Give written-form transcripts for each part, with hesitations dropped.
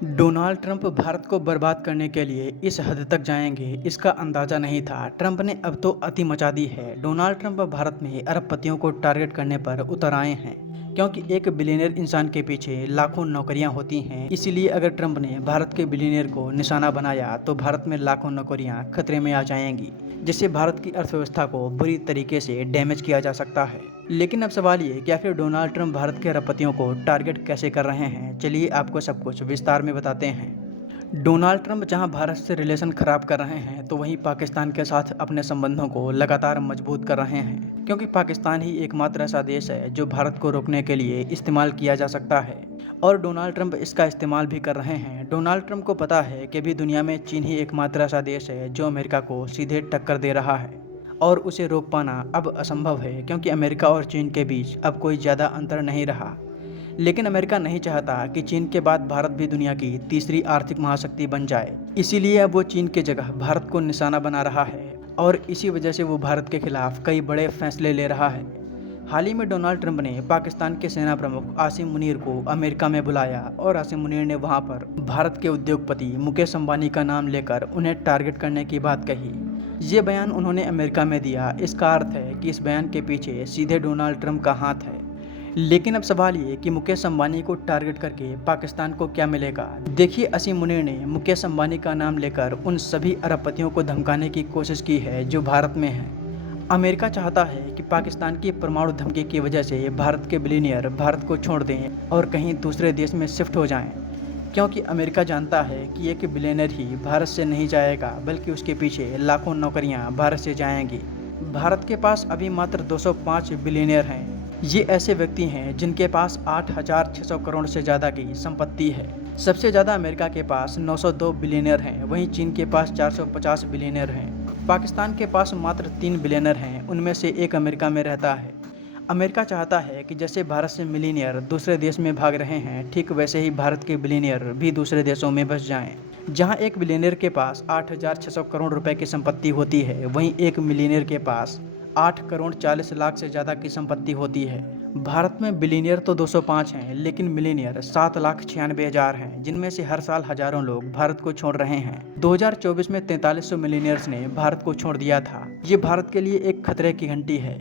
Donald Trump Bharat को बर्बाद करने के लिए इस हद तक जाएंगे, इसका अंदाज़ा नहीं था। ट्रंप ने अब तो अति मचा दी है। डोनाल्ड ट्रंप भारत में अरबपतियों को टारगेट करने पर उतर आए हैं, क्योंकि एक बिलियनियर इंसान के पीछे लाखों नौकरियां होती हैं। इसीलिए अगर ट्रंप ने भारत के बिलियनियर को निशाना बनाया तो भारत में लाखों नौकरियां खतरे में आ जाएंगी, जिससे भारत की अर्थव्यवस्था को बुरी तरीके से डैमेज किया जा सकता है। लेकिन अब सवाल ये कि आखिर डोनाल्ड ट्रंप भारत के अरबपतियों को टारगेट कैसे कर रहे हैं। चलिए आपको सब कुछ विस्तार में बताते हैं। डोनाल्ड ट्रंप जहां भारत से रिलेशन खराब कर रहे हैं, तो वहीं पाकिस्तान के साथ अपने संबंधों को लगातार मजबूत कर रहे हैं, क्योंकि पाकिस्तान ही एकमात्र ऐसा देश है जो भारत को रोकने के लिए इस्तेमाल किया जा सकता है। और डोनाल्ड ट्रंप इसका इस्तेमाल भी कर रहे हैं। डोनाल्ड ट्रंप को पता है कि अभी दुनिया में चीन ही एकमात्र ऐसा देश है जो अमेरिका को सीधे टक्कर दे रहा है, और उसे रोक पाना अब असंभव है, क्योंकि अमेरिका और चीन के बीच अब कोई ज़्यादा अंतर नहीं रहा। लेकिन अमेरिका नहीं चाहता कि चीन के बाद भारत भी दुनिया की तीसरी आर्थिक महाशक्ति बन जाए। इसीलिए अब वो चीन की जगह भारत को निशाना बना रहा है, और इसी वजह से वो भारत के खिलाफ कई बड़े फैसले ले रहा है। हाल ही में डोनाल्ड ट्रंप ने पाकिस्तान के सेना प्रमुख आसिम मुनीर को अमेरिका में बुलाया, और आसिम मुनीर ने वहां पर भारत के उद्योगपति मुकेश अंबानी का नाम लेकर उन्हें टारगेट करने की बात कही। ये बयान उन्होंने अमेरिका में दिया। इसका अर्थ है कि इस बयान के पीछे सीधे डोनाल्ड ट्रंप का हाथ है। लेकिन अब सवाल ये कि मुकेश अंबानी को टारगेट करके पाकिस्तान को क्या मिलेगा। देखिए, आसिम मुनीर ने मुकेश अंबानी का नाम लेकर उन सभी अरबपतियों को धमकाने की कोशिश की है जो भारत में हैं। अमेरिका चाहता है कि पाकिस्तान की परमाणु धमकी की वजह से भारत के बिलियनियर भारत को छोड़ दें और कहीं दूसरे देश में शिफ्ट हो जाएं, क्योंकि अमेरिका जानता है कि एक बिलियनियर ही भारत से नहीं जाएगा, बल्कि उसके पीछे लाखों नौकरियां भारत से जाएंगी। भारत के पास अभी मात्र 205 बिलियनियर हैं। ये ऐसे व्यक्ति हैं जिनके पास 8,600 करोड़ से ज़्यादा की संपत्ति है। सबसे ज़्यादा अमेरिका के पास 902 बिलियनियर हैं, वहीं चीन के पास 450 बिलियनियर हैं। पाकिस्तान के पास मात्र 3 बिलियनियर हैं, उनमें से एक अमेरिका में रहता है। अमेरिका चाहता है कि जैसे भारत से मिलियनियर दूसरे देश में भाग रहे हैं, ठीक वैसे ही भारत के बिलियनियर भी दूसरे देशों में बस जाएं। जहां एक बिलियनियर के पास 8,600 करोड़ रुपए की संपत्ति होती है, वहीं एक मिलियनियर के पास 8 करोड़ 40 लाख से ज़्यादा की संपत्ति होती है। भारत में बिलियनियर तो 205 हैं, लेकिन मिलियनियर 7,96,000 हैं, जिनमें से हर साल हजारों लोग भारत को छोड़ रहे हैं। 2024 में 4300 मिलियनियर्स ने भारत को छोड़ दिया था। ये भारत के लिए एक खतरे की घंटी है।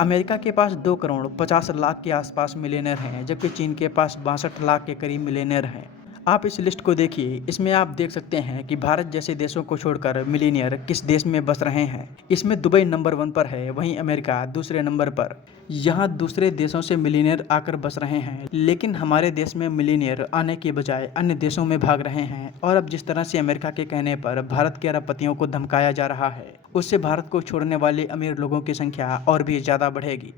अमेरिका के पास 2 करोड़ 50 लाख के आसपास मिलियनियर हैं, जबकि चीन के पास 62 लाख के करीब मिलियनियर हैं। आप इस लिस्ट को देखिए। इसमें आप देख सकते हैं कि भारत जैसे देशों को छोड़कर मिलियनियर किस देश में बस रहे हैं। इसमें दुबई नंबर 1 पर है, वहीं अमेरिका दूसरे नंबर पर। यहाँ दूसरे देशों से मिलियनियर आकर बस रहे हैं, लेकिन हमारे देश में मिलियनियर आने के बजाय अन्य देशों में भाग रहे हैं। और अब जिस तरह से अमेरिका के कहने पर भारत के अरबपतियों को धमकाया जा रहा है, उससे भारत को छोड़ने वाले अमीर लोगों की संख्या और भी ज़्यादा बढ़ेगी।